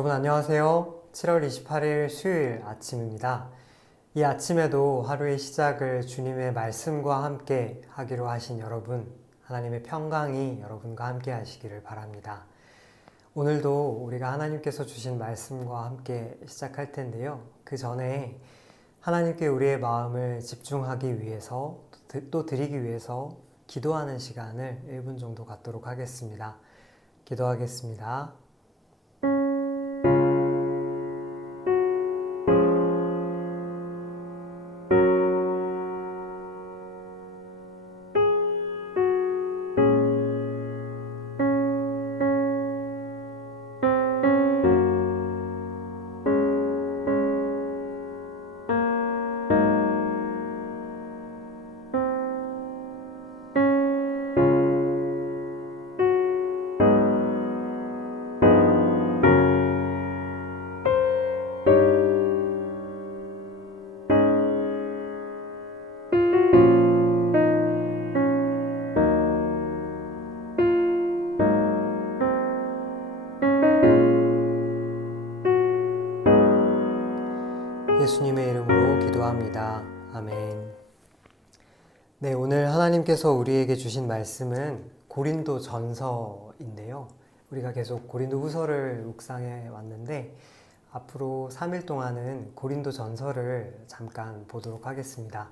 여러분 안녕하세요. 7월 28일 수요일 아침입니다. 이 아침에도 하루의 시작을 주님의 말씀과 함께 하기로 하신 여러분, 하나님의 평강이 여러분과 함께 하시기를 바랍니다. 오늘도 우리가 하나님께서 주신 말씀과 함께 시작할 텐데요. 그 전에 하나님께 우리의 마음을 집중하기 위해서 또 드리기 위해서 기도하는 시간을 1분 정도 갖도록 하겠습니다. 기도하겠습니다. 예수님의 이름으로 기도합니다. 아멘. 네, 오늘 하나님께서 우리에게 주신 말씀은 고린도 전서인데요. 우리가 계속 고린도 후서를 묵상해 왔는데 앞으로 3일 동안은 고린도 전서를 잠깐 보도록 하겠습니다.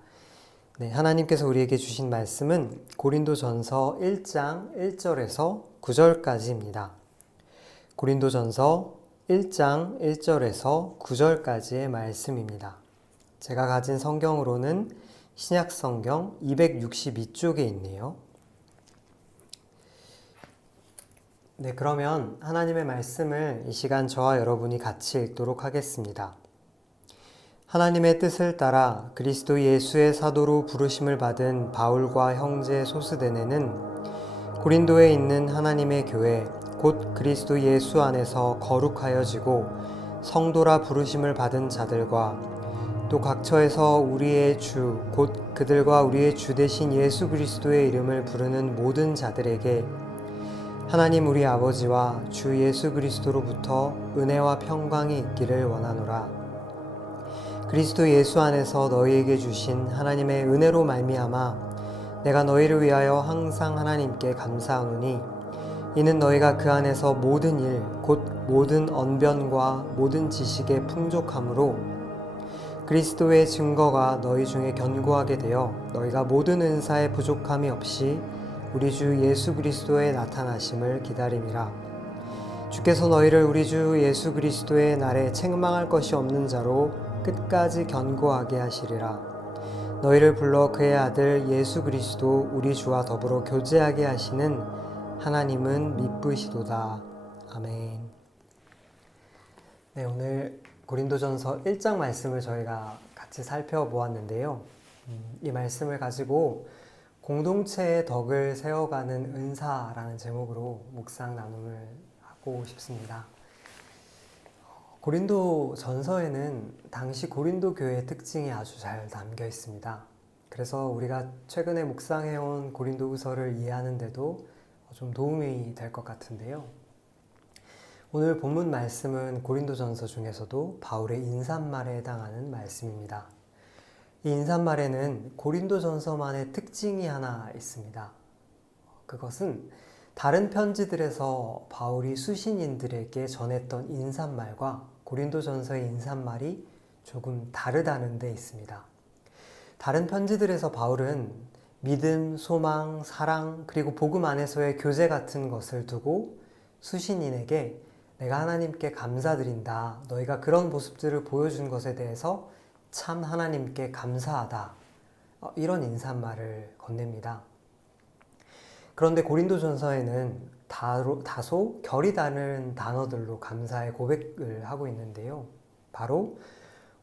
네, 하나님께서 우리에게 주신 말씀은 고린도 전서 1장 1절에서 9절까지입니다. 고린도 전서 1장 1절에서 9절까지의 말씀입니다. 제가 가진 성경으로는 신약 성경 262쪽에 있네요. 네, 그러면 하나님의 말씀을 이 시간 저와 여러분이 같이 읽도록 하겠습니다. 하나님의 뜻을 따라 그리스도 예수의 사도로 부르심을 받은 바울과 형제 소스데네는 고린도에 있는 하나님의 교회 곧 그리스도 예수 안에서 거룩하여지고 성도라 부르심을 받은 자들과 또 각처에서 우리의 주 곧 그들과 우리의 주 되신 예수 그리스도의 이름을 부르는 모든 자들에게 하나님 우리 아버지와 주 예수 그리스도로부터 은혜와 평강이 있기를 원하노라. 그리스도 예수 안에서 너희에게 주신 하나님의 은혜로 말미암아 내가 너희를 위하여 항상 하나님께 감사하노니 이는 너희가 그 안에서 모든 일, 곧 모든 언변과 모든 지식의 풍족함으로 그리스도의 증거가 너희 중에 견고하게 되어 너희가 모든 은사에 부족함이 없이 우리 주 예수 그리스도의 나타나심을 기다림이라. 주께서 너희를 우리 주 예수 그리스도의 날에 책망할 것이 없는 자로 끝까지 견고하게 하시리라. 너희를 불러 그의 아들 예수 그리스도 우리 주와 더불어 교제하게 하시는 하나님은 미쁘시도다. 아멘. 네, 오늘 고린도전서 1장 말씀을 저희가 같이 살펴보았는데요. 이 말씀을 가지고 공동체의 덕을 세워가는 은사라는 제목으로 묵상 나눔을 하고 싶습니다. 고린도 전서에는 당시 고린도 교회의 특징이 아주 잘 담겨 있습니다. 그래서 우리가 최근에 묵상해온 고린도 후서를 이해하는 데도 좀 도움이 될 것 같은데요. 오늘 본문 말씀은 고린도전서 중에서도 바울의 인사말에 해당하는 말씀입니다. 이 인사말에는 고린도전서만의 특징이 하나 있습니다. 그것은 다른 편지들에서 바울이 수신인들에게 전했던 인사말과 고린도전서의 인사말이 조금 다르다는 데 있습니다. 다른 편지들에서 바울은 믿음, 소망, 사랑, 그리고 복음 안에서의 교제 같은 것을 두고 수신인에게 내가 하나님께 감사드린다. 너희가 그런 모습들을 보여준 것에 대해서 참 하나님께 감사하다. 이런 인사말을 건넵니다. 그런데 고린도전서에는 다소 결이 다른 단어들로 감사의 고백을 하고 있는데요. 바로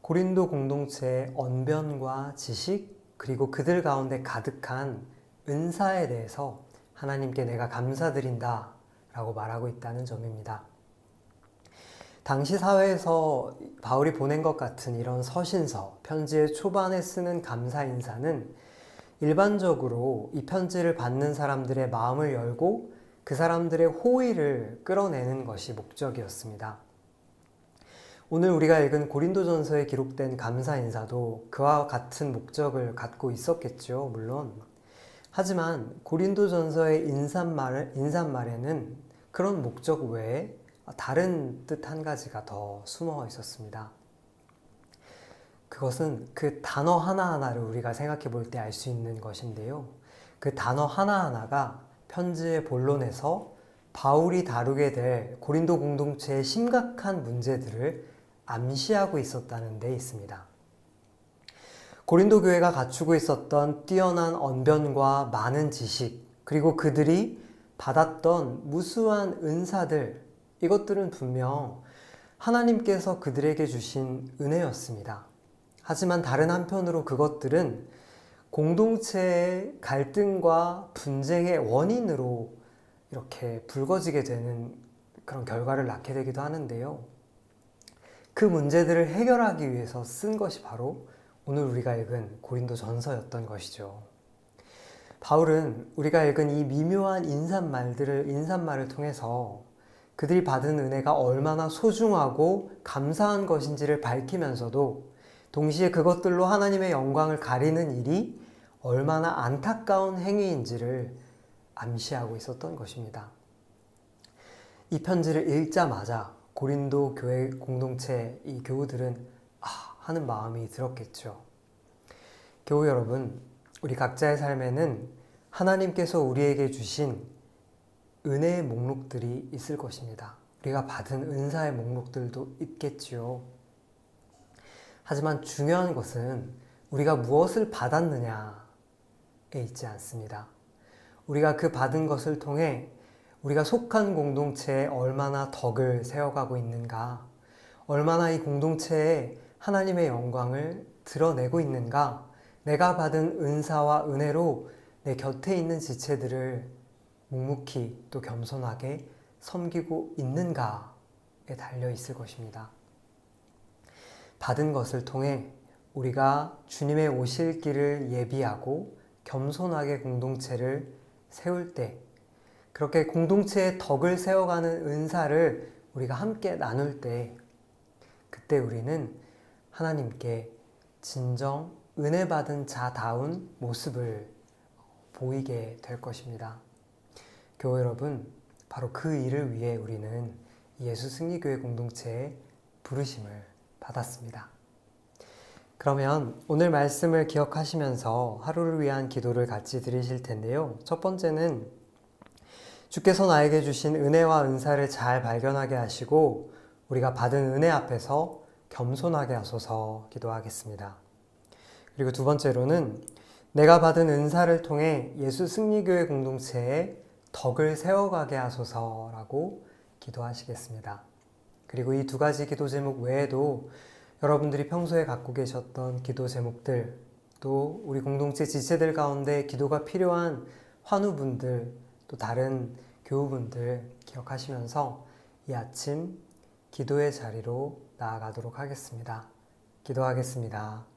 고린도 공동체의 언변과 지식, 그리고 그들 가운데 가득한 은사에 대해서 하나님께 내가 감사드린다 라고 말하고 있다는 점입니다. 당시 사회에서 바울이 보낸 것 같은 이런 서신서, 편지의 초반에 쓰는 감사 인사는 일반적으로 이 편지를 받는 사람들의 마음을 열고 그 사람들의 호의를 끌어내는 것이 목적이었습니다. 오늘 우리가 읽은 고린도전서에 기록된 감사 인사도 그와 같은 목적을 갖고 있었겠죠, 물론. 하지만 고린도전서의 인사말에는 그런 목적 외에 다른 뜻 한 가지가 더 숨어 있었습니다. 그것은 그 단어 하나하나를 우리가 생각해 볼 때 알 수 있는 것인데요. 그 단어 하나하나가 편지의 본론에서 바울이 다루게 될 고린도 공동체의 심각한 문제들을 암시하고 있었다는 데 있습니다. 고린도 교회가 갖추고 있었던 뛰어난 언변과 많은 지식, 그리고 그들이 받았던 무수한 은사들, 이것들은 분명 하나님께서 그들에게 주신 은혜였습니다. 하지만 다른 한편으로 그것들은 공동체의 갈등과 분쟁의 원인으로 이렇게 불거지게 되는 그런 결과를 낳게 되기도 하는데요. 그 문제들을 해결하기 위해서 쓴 것이 바로 오늘 우리가 읽은 고린도전서였던 것이죠. 바울은 우리가 읽은 이 미묘한 인사말을 통해서 그들이 받은 은혜가 얼마나 소중하고 감사한 것인지를 밝히면서도 동시에 그것들로 하나님의 영광을 가리는 일이 얼마나 안타까운 행위인지를 암시하고 있었던 것입니다. 이 편지를 읽자마자 고린도 교회 공동체 이 교우들은 하는 마음이 들었겠죠. 교우 여러분, 우리 각자의 삶에는 하나님께서 우리에게 주신 은혜의 목록들이 있을 것입니다. 우리가 받은 은사의 목록들도 있겠지요. 하지만 중요한 것은 우리가 무엇을 받았느냐에 있지 않습니다. 우리가 그 받은 것을 통해 우리가 속한 공동체에 얼마나 덕을 세워가고 있는가, 얼마나 이 공동체에 하나님의 영광을 드러내고 있는가, 내가 받은 은사와 은혜로 내 곁에 있는 지체들을 묵묵히 또 겸손하게 섬기고 있는가에 달려 있을 것입니다. 받은 것을 통해 우리가 주님의 오실 길을 예비하고 겸손하게 공동체를 세울 때, 그렇게 공동체의 덕을 세워가는 은사를 우리가 함께 나눌 때, 그때 우리는 하나님께 진정 은혜 받은 자다운 모습을 보이게 될 것입니다. 교회 여러분, 바로 그 일을 위해 우리는 예수 승리교회 공동체의 부르심을 받았습니다. 그러면 오늘 말씀을 기억하시면서 하루를 위한 기도를 같이 드리실 텐데요. 첫 번째는 주께서 나에게 주신 은혜와 은사를 잘 발견하게 하시고 우리가 받은 은혜 앞에서 겸손하게 하소서 기도하겠습니다. 그리고 두 번째로는 내가 받은 은사를 통해 예수 승리교회 공동체에 덕을 세워가게 하소서라고 기도하시겠습니다. 그리고 이 두 가지 기도 제목 외에도 여러분들이 평소에 갖고 계셨던 기도 제목들, 또 우리 공동체 지체들 가운데 기도가 필요한 환우분들, 또 다른 교우분들 기억하시면서 이 아침 기도의 자리로 나아가도록 하겠습니다. 기도하겠습니다.